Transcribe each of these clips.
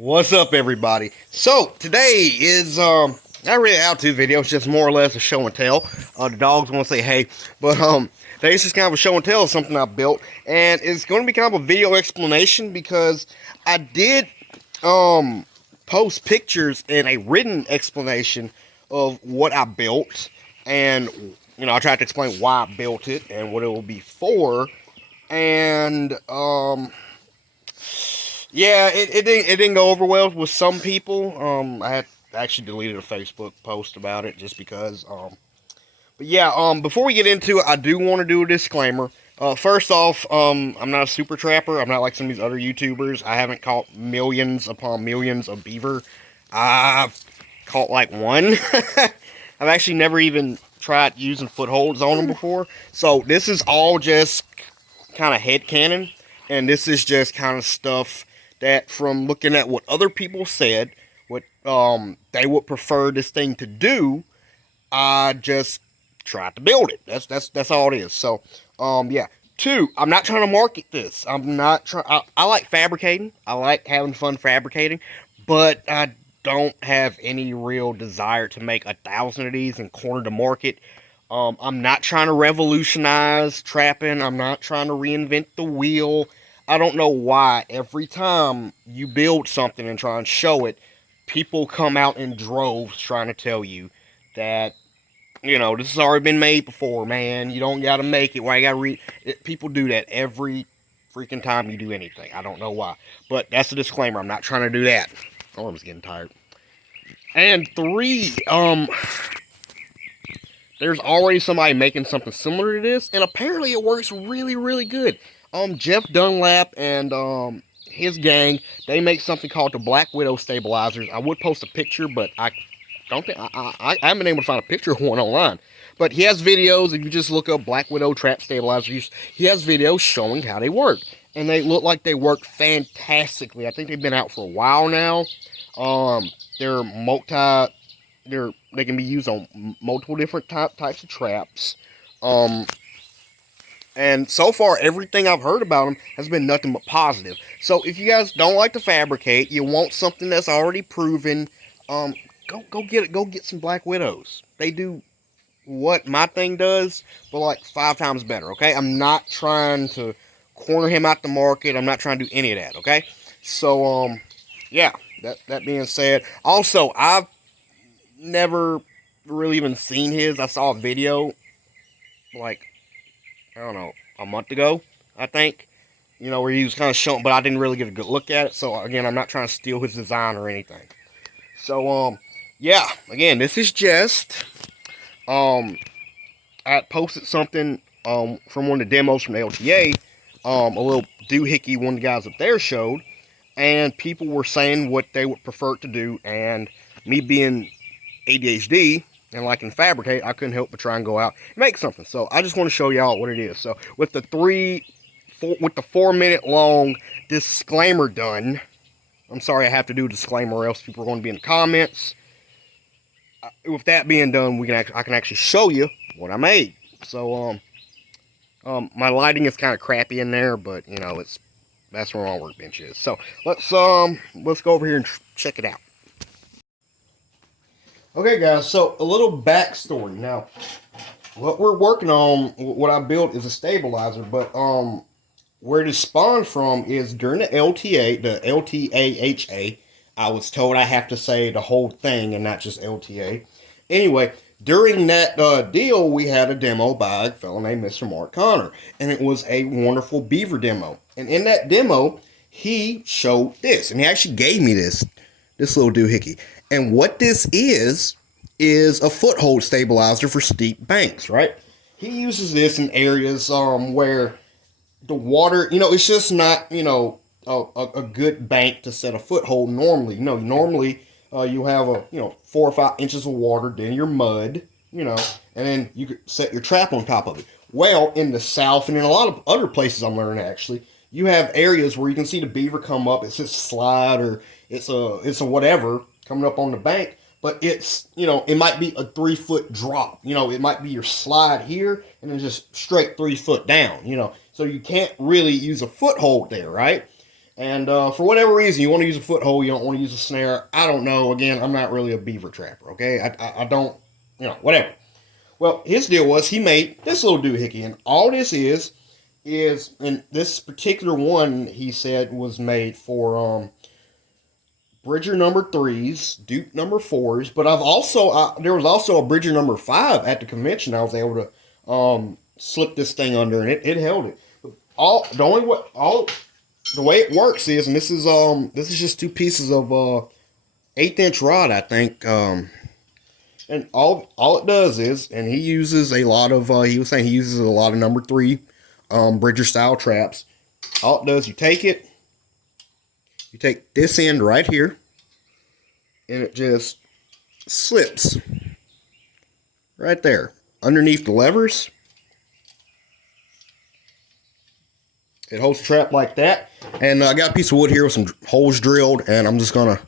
What's up, everybody? So today is not really a how-to video. It's just more or less a show and tell. The dogs want to say hey, but today's just kind of a show and tell of something I built, and it's going to be kind of a video explanation because I did post pictures and a written explanation of what I built, and I tried to explain why I built it and what it will be for, and yeah, it didn't go over well with some people. I had actually deleted a Facebook post about it just because. But yeah, before we get into it, I do want to do a disclaimer. First off, I'm not a super trapper. I'm not like some of these other YouTubers. I haven't caught millions upon millions of beaver. I've caught like one. I've actually never even tried using footholds on them before. So this is all just kind of headcanon, and this is just kind of stuff that from looking at what other people said, what they would prefer this thing to do, I just tried to build it. That's all it is. So yeah. Two, I'm not trying to market this. I'm not trying. I like fabricating. I like having fun fabricating, but I don't have any real desire to make 1,000 of these and corner the market. I'm not trying to revolutionize trapping. I'm not trying to reinvent the wheel. I don't know why every time you build something and try and show it, people come out in droves trying to tell you that, this has already been made before, man. You don't got to make it. Why you got to read it? People do that every freaking time you do anything. I don't know why. But that's a disclaimer. I'm not trying to do that. Oh, I'm just getting tired. And three, there's already somebody making something similar to this, and apparently it works really, really good. Jeff Dunlap and his gang, they make something called the Black Widow stabilizers. I would post a picture, but I don't think I haven't been able to find a picture of one online. But he has videos. If you just look up Black Widow trap stabilizers, he has videos showing how they work, and they look like they work fantastically. I think they've been out for a while now. They're they can be used on multiple different types of traps. And so far, everything I've heard about them has been nothing but positive. So if you guys don't like to fabricate, you want something that's already proven, go get it. Go get some Black Widows. They do what my thing does, but like 5 times better. Okay, I'm not trying to corner him out the market. I'm not trying to do any of that. Okay, so yeah. That being said, also I've never really even seen his. I saw a video like, I don't know, a month ago, I think, where he was kind of showing, but I didn't really get a good look at it. So again, I'm not trying to steal his design or anything. So yeah, again, this is just I posted something from one of the demos from the LTA, a little doohickey one of the guys up there showed, and people were saying what they would prefer to do, and me being ADHD and liking to fabricate, I couldn't help but try and go out and make something. So I just want to show y'all what it is. So with the 4-minute long disclaimer done, I'm sorry I have to do a disclaimer or else people are going to be in the comments. With that being done, I can actually show you what I made. So my lighting is kind of crappy in there, but that's where my workbench is. So let's go over here and check it out. Okay, guys, so a little backstory. Now, what we're working on, what I built is a stabilizer, but where this spawned from is during the LTA, the LTAHA. I was told I have to say the whole thing and not just LTA. Anyway, during that deal, we had a demo by a fellow named Mr. Mark Connor, and it was a wonderful beaver demo. And in that demo, he showed this, and he actually gave me this little doohickey. And what this is a foothold stabilizer for steep banks, right? He uses this in areas where the water, it's just not, a good bank to set a foothold normally. Normally you have 4 or 5 inches of water, then your mud, and then you could set your trap on top of it. Well, in the South and in a lot of other places I'm learning actually, you have areas where you can see the beaver come up. It's just slide or it's a whatever coming up on the bank, but it's, it might be a 3-foot drop. It might be your slide here and then just straight 3 foot down, so you can't really use a foothold there, right? And for whatever reason, you want to use a foothold, you don't want to use a snare. I don't know. Again, I'm not really a beaver trapper, okay? I don't, whatever. Well, his deal was he made this little doohickey, and all this is, and this particular one, he said, was made for Bridger number 3s, Duke number 4s, but there was also a Bridger number 5 at the convention. I was able to slip this thing under, and it held it. The way it works is, and this is just 2 pieces of 1/8" rod, I think. And all it does is, and he uses a lot of, he was saying he uses a lot of number 3 Bridger style traps. All it does, you take this end right here, and it just slips right there underneath the levers. It holds the trap like that. And I got a piece of wood here with some holes drilled, and I'm just gonna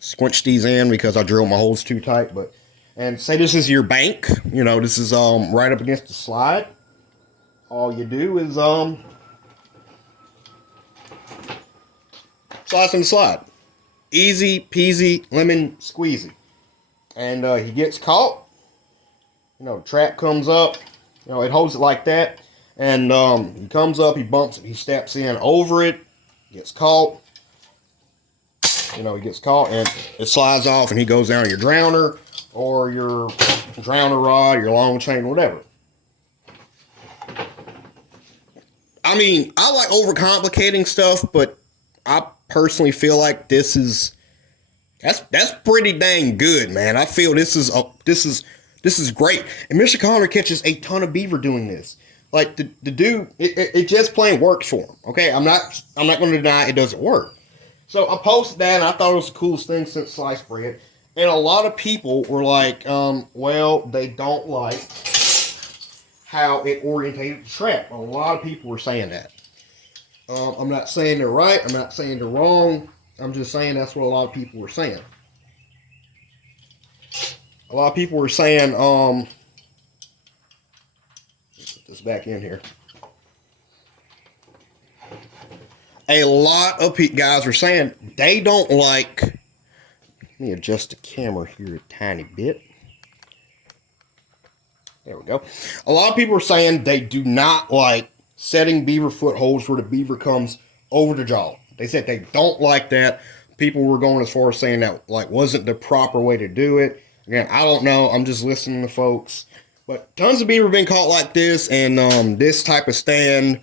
squinch these in because I drilled my holes too tight. And say this is your bank, this is right up against the slide. All you do is slice and slide. Easy peasy lemon squeezy. And he gets caught. The trap comes up. It holds it like that. And he comes up, he bumps it, he steps in over it, gets caught. He gets caught, and it slides off, and he goes down your drowner or your drowner rod, your long chain, whatever. I mean, I like overcomplicating stuff, but I personally feel like that's pretty dang good, man. I feel this is great. And Mr. Connor catches a ton of beaver doing this. Like the dude, it just plain works for him. Okay, I'm not going to deny it doesn't work. So I posted that, and I thought it was the coolest thing since sliced bread. And a lot of people were like, well, they don't like how it orientated the trap. A lot of people were saying that. I'm not saying they're right. I'm not saying they're wrong. I'm just saying that's what a lot of people were saying. A lot of people were saying, put this back in here. A lot of guys were saying they don't like. Let me adjust the camera here a tiny bit. There we go. A lot of people are saying they do not like setting beaver footholds where the beaver comes over the jaw. They said they don't like that. People were going as far as saying that wasn't the proper way to do it. Again, I don't know. I'm just listening to folks. But tons of beaver have been caught like this, and this type of stand.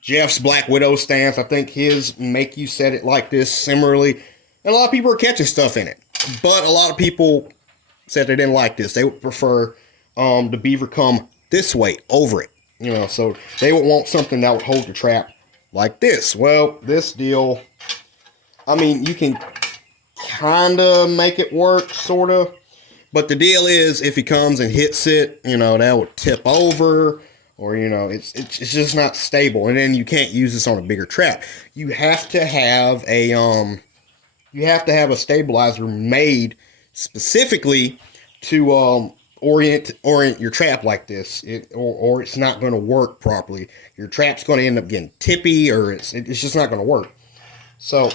Jeff's Black Widow stands, I think his make you set it like this similarly. And a lot of people are catching stuff in it. But a lot of people said they didn't like this. They would prefer the beaver come this way, over it. So they would want something that would hold the trap like this. Well, this deal, I mean, you can kind of make it work, sort of. But the deal is, if he comes and hits it, that would tip over. Or, it's just not stable. And then you can't use this on a bigger trap. You have to have a stabilizer made specifically to orient your trap like this, or it's not going to work properly. Your trap's going to end up getting tippy, or it's just not going to work. So,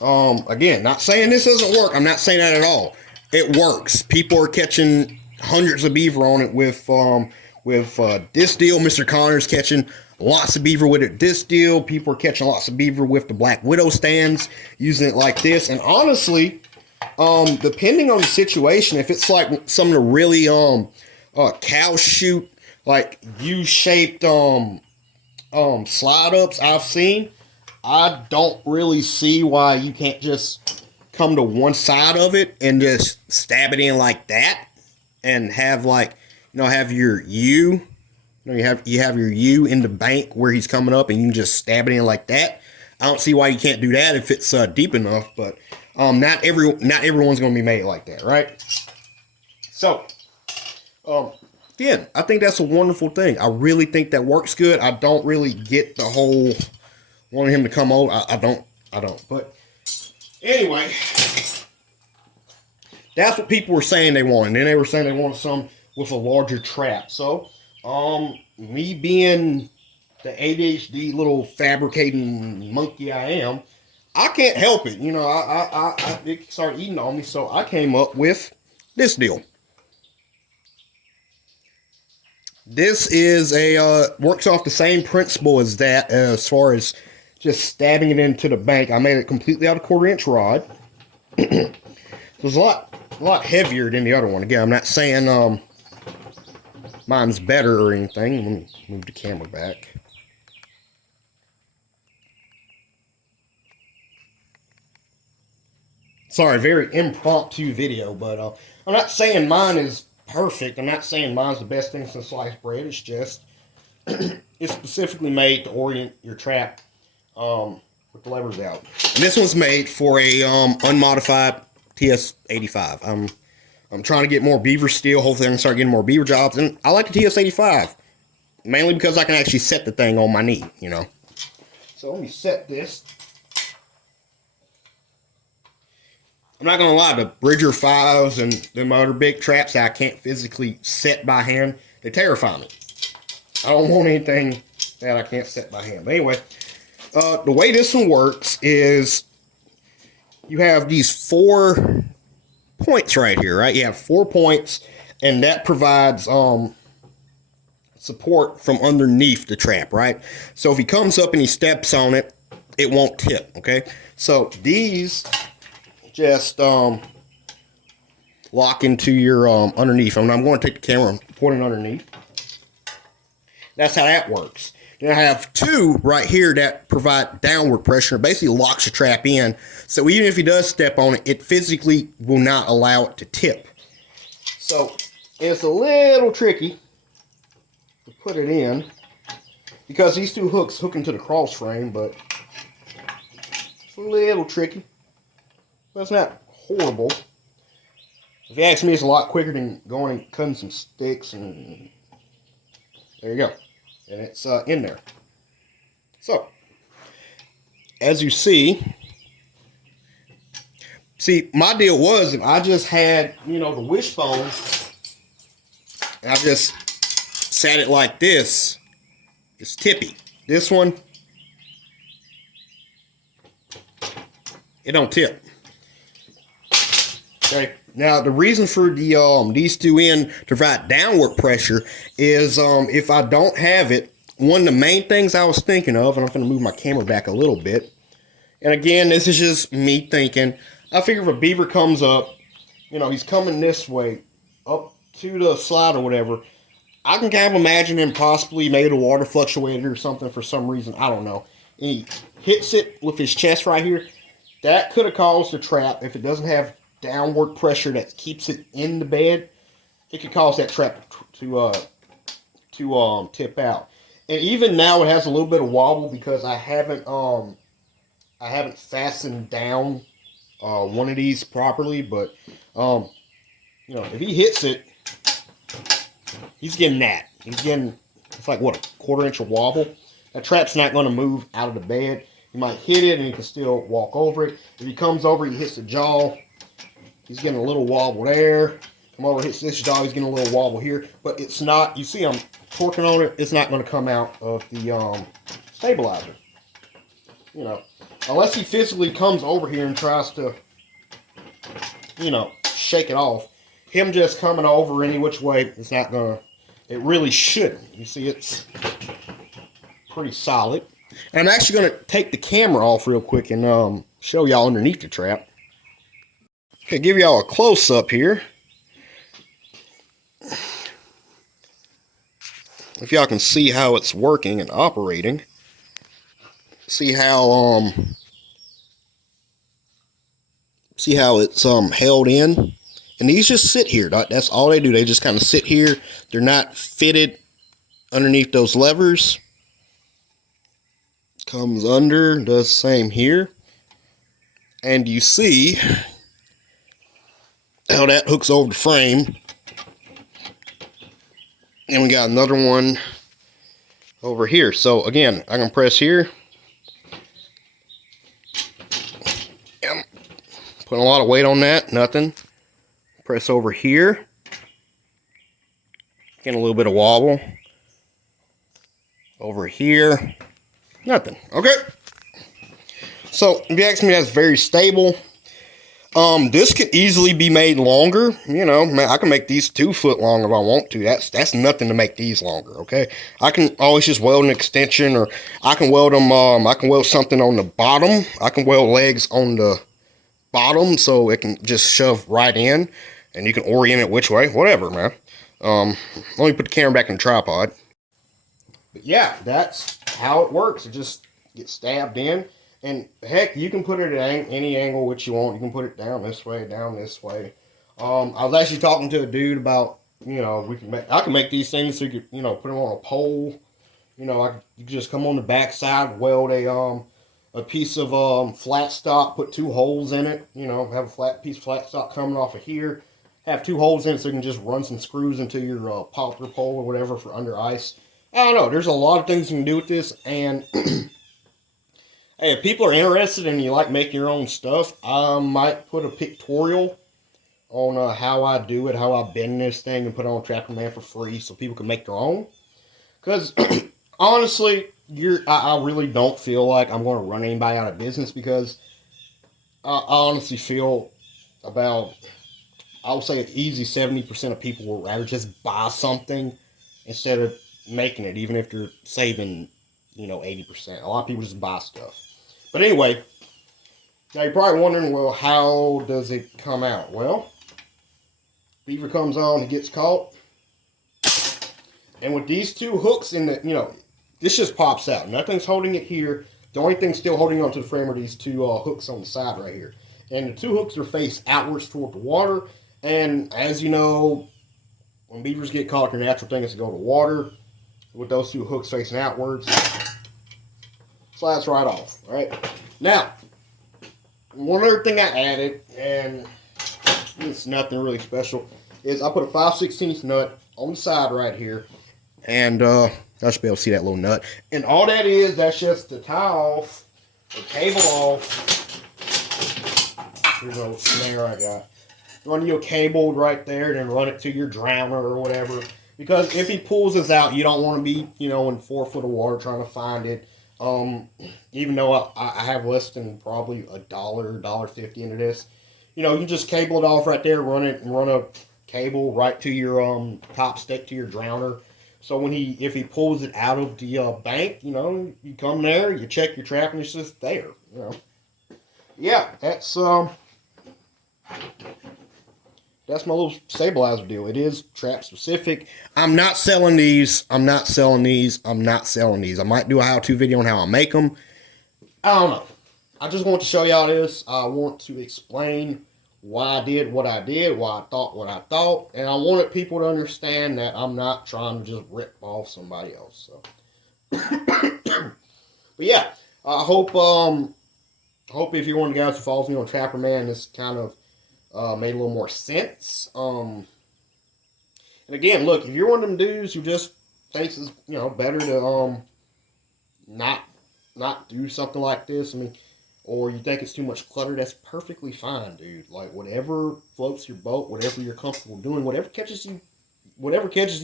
again, not saying this doesn't work. I'm not saying that at all. It works. People are catching hundreds of beaver on it with this deal. Mr. Connor's catching lots of beaver with it. This deal, people are catching lots of beaver with the Black Widow stands, using it like this. And honestly, depending on the situation, if it's like some of the really cow chute, like U-shaped slide ups I've seen, I don't really see why you can't just come to one side of it and just stab it in like that, and have have your U. You have your U in the bank where he's coming up, and you can just stab it in like that. I don't see why you can't do that if it's deep enough, but not everyone's going to be made like that, right? So, again, I think that's a wonderful thing. I really think that works good. I don't really get the whole wanting him to come over. I don't. But anyway, that's what people were saying they wanted. And then they were saying they wanted some with a larger trap. So, me being the ADHD little fabricating monkey I am, I can't help it. You know, it started eating on me, so I came up with this deal. This is works off the same principle as that, as far as just stabbing it into the bank. I made it completely out of 1/4-inch rod. So it's a lot heavier than the other one. Again, I'm not saying mine's better or anything. Let me move the camera back. Sorry, very impromptu video, but I'm not saying mine is perfect. I'm not saying mine's the best thing since sliced bread. It's just it's specifically made to orient your trap with the levers out. And this one's made for a unmodified TS85. I'm trying to get more beaver steel. Hopefully I can start getting more beaver jobs. And I like the TS85. Mainly because I can actually set the thing on my knee, you know. So let me set this. I'm not going to lie, the Bridger 5s and them other big traps that I can't physically set by hand, they terrify me. I don't want anything that I can't set by hand. But anyway, the way this one works is you have these 4 points right here, right? You have 4 points, and that provides support from underneath the trap, right? So if he comes up and he steps on it, it won't tip, okay? So these just lock into your underneath. I'm going to take the camera and point it underneath. That's how that works. Then I have 2 right here that provide downward pressure. It basically locks the trap in. So even if he does step on it, it physically will not allow it to tip. So it's a little tricky to put it in because these 2 hooks hook into the cross frame, but it's a little tricky. That's not horrible. If you ask me, it's a lot quicker than going and cutting some sticks, and there you go. And it's in there. So, as you see, my deal was if I just had, you know, the wishbone, and I just sat it like this, it's tippy. This one, it don't tip. Okay. Now the reason for the these 2 in to provide downward pressure is if I don't have it, one of the main things I was thinking of, and I'm going to move my camera back a little bit. And again, this is just me thinking. I figure if a beaver comes up, you know, he's coming this way up to the slide or whatever. I can kind of imagine him possibly made a water fluctuated or something for some reason. I don't know. And he hits it with his chest right here. That could have caused the trap if it doesn't have downward pressure that keeps it in the bed. It could cause that trap to tip out. And even now it has a little bit of wobble because I haven't fastened down one of these properly. But you know, if he hits it, he's getting that. He's getting, it's like what, a 1/4 inch of wobble. That trap's not going to move out of the bed. You might hit it and he can still walk over it. If he comes over, he hits the jaw. He's getting a little wobble there. Come over, hits this jaw, he's getting a little wobble here. But it's not, you see I'm torquing on it, it's not going to come out of the stabilizer. You know, unless he physically comes over here and tries to, you know, shake it off. Him just coming over any which way, it's not going to, it really shouldn't. You see, it's pretty solid. And I'm actually going to take the camera off real quick and show y'all underneath the trap. Okay, give y'all a close-up here. If y'all can see how it's working and operating. See how it's held in. And these just sit here. That's all they do. They just kind of sit here. They're not fitted underneath those levers. Comes under, does the same here. And you see how that hooks over the frame. And we got another one over here. So again, I can press here. I'm putting a lot of weight on that, nothing. Press over here. Getting a little bit of wobble. over here, nothing. Okay. So if you ask me, that's very stable. This could easily be made longer. You know, man, I can make these 2 foot long if I want to. That's nothing to make these longer. Okay, I can always just weld an extension, or I can weld them. I can weld something on the bottom. I can weld legs on the bottom so it can just shove right in, and you can orient it which way, whatever, man. Let me put the camera back in the tripod. But yeah, that's how it works. It just gets stabbed in. And heck, you can put it at any angle which you want. You can put it down this way, down this way. I was actually talking to a dude about, you know, I can make these things so you could, you know, put them on a pole. You know, you can just come on the back side, weld a piece of flat stock, put 2 holes in it. You know, have a flat piece of flat stock coming off of here. Have 2 holes in it so you can just run some screws into your poplar pole or whatever for under ice. I don't know. There's a lot of things you can do with this, and hey, if people are interested and you like making your own stuff, I might put a pictorial on how I do it, how I bend this thing and put it on Trapper Man for free so people can make their own. Because, honestly, I really don't feel like I'm going to run anybody out of business, because I honestly feel about, I would say an easy 70% of people would rather just buy something instead of making it, even if you're saving, you know, 80%. A lot of people just buy stuff. But anyway, now you're probably wondering, well, how does it come out? Well, beaver comes on, it gets caught. And with these 2 hooks in the, you know, this just pops out. Nothing's holding it here. The only thing still holding onto the frame are these 2 hooks on the side right here. And the 2 hooks are faced outwards toward the water. And as you know, when beavers get caught, their natural thing is to go to water. With those 2 hooks facing outwards, slides right off. Right now, one other thing I added, and it's nothing really special, is I put a 5/16 nut on the side right here, and I should be able to see that little nut. And all that is, that's just to tie off the cable off. Here's a little snare I got. Run your cable right there, then run it to your drowner or whatever. Because if he pulls this out, you don't want to be, you know, in 4 foot of water trying to find it. Even though I have less than probably $1.50 into this, you know, you can just cable it off right there, run a cable right to your top stick to your drowner. So if he pulls it out of the bank, you know, you come there, you check your trap, and it's just there. You know, yeah, that's my little stabilizer deal. It is trap specific. I'm not selling these. I'm not selling these. I'm not selling these. I might do a how-to video on how I make them. I don't know. I just want to show y'all this. I want to explain why I did what I did, why I thought what I thought, and I wanted people to understand that I'm not trying to just rip off somebody else. So, but yeah, I hope if you're one of the guys who follows me on Trapper Man, this kind of made a little more sense. And again, look, if you're one of them dudes who just thinks it's, you know, better to not do something like this, I mean, or you think it's too much clutter, that's perfectly fine, dude. Like, whatever floats your boat, whatever you're comfortable doing, whatever catches you,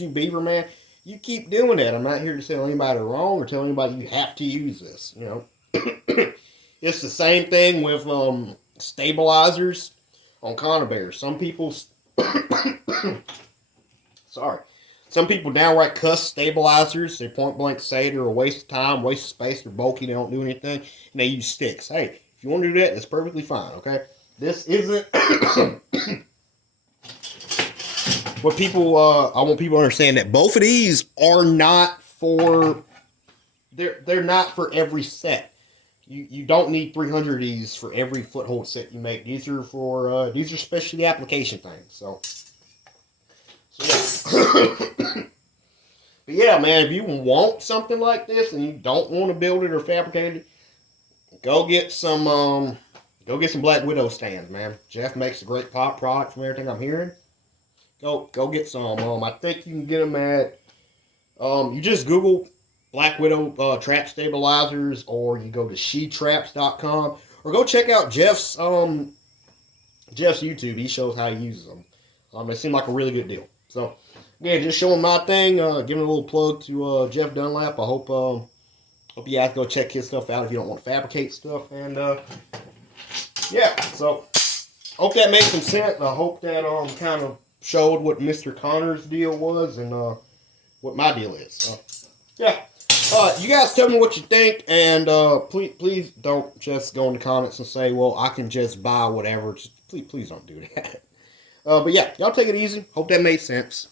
beaver man, you keep doing that. I'm not here to tell anybody wrong or tell anybody you have to use this, you know. It's the same thing with stabilizers on conibears. Some people, some people downright cuss stabilizers. They point blank say they're a waste of time, waste of space, they're bulky, they don't do anything, and they use sticks. Hey, if you want to do that, that's perfectly fine, okay? This isn't what people, I want people to understand that both of these are not for, they're not for every set. You don't need 300 of these for every foothold set you make. These are for, these are specialty application things, so yeah. But yeah, man, if you want something like this and you don't want to build it or fabricate it, go get some Black Widow stands, man. Jeff makes a great pop product from everything I'm hearing. Go get some. I think you can get them at, you just Google Black Widow trap stabilizers, or you go to shetraps.com, or go check out Jeff's YouTube. He shows how he uses them. It seemed like a really good deal. So, Yeah, just showing my thing. Giving a little plug to Jeff Dunlap. I hope you guys go check his stuff out if you don't want to fabricate stuff. And yeah, so hope that made some sense. I hope that kind of showed what Mr. Connor's deal was and what my deal is. So yeah. You guys tell me what you think, and please don't just go in the comments and say, well, I can just buy whatever. Just please don't do that. But yeah, y'all take it easy. Hope that made sense.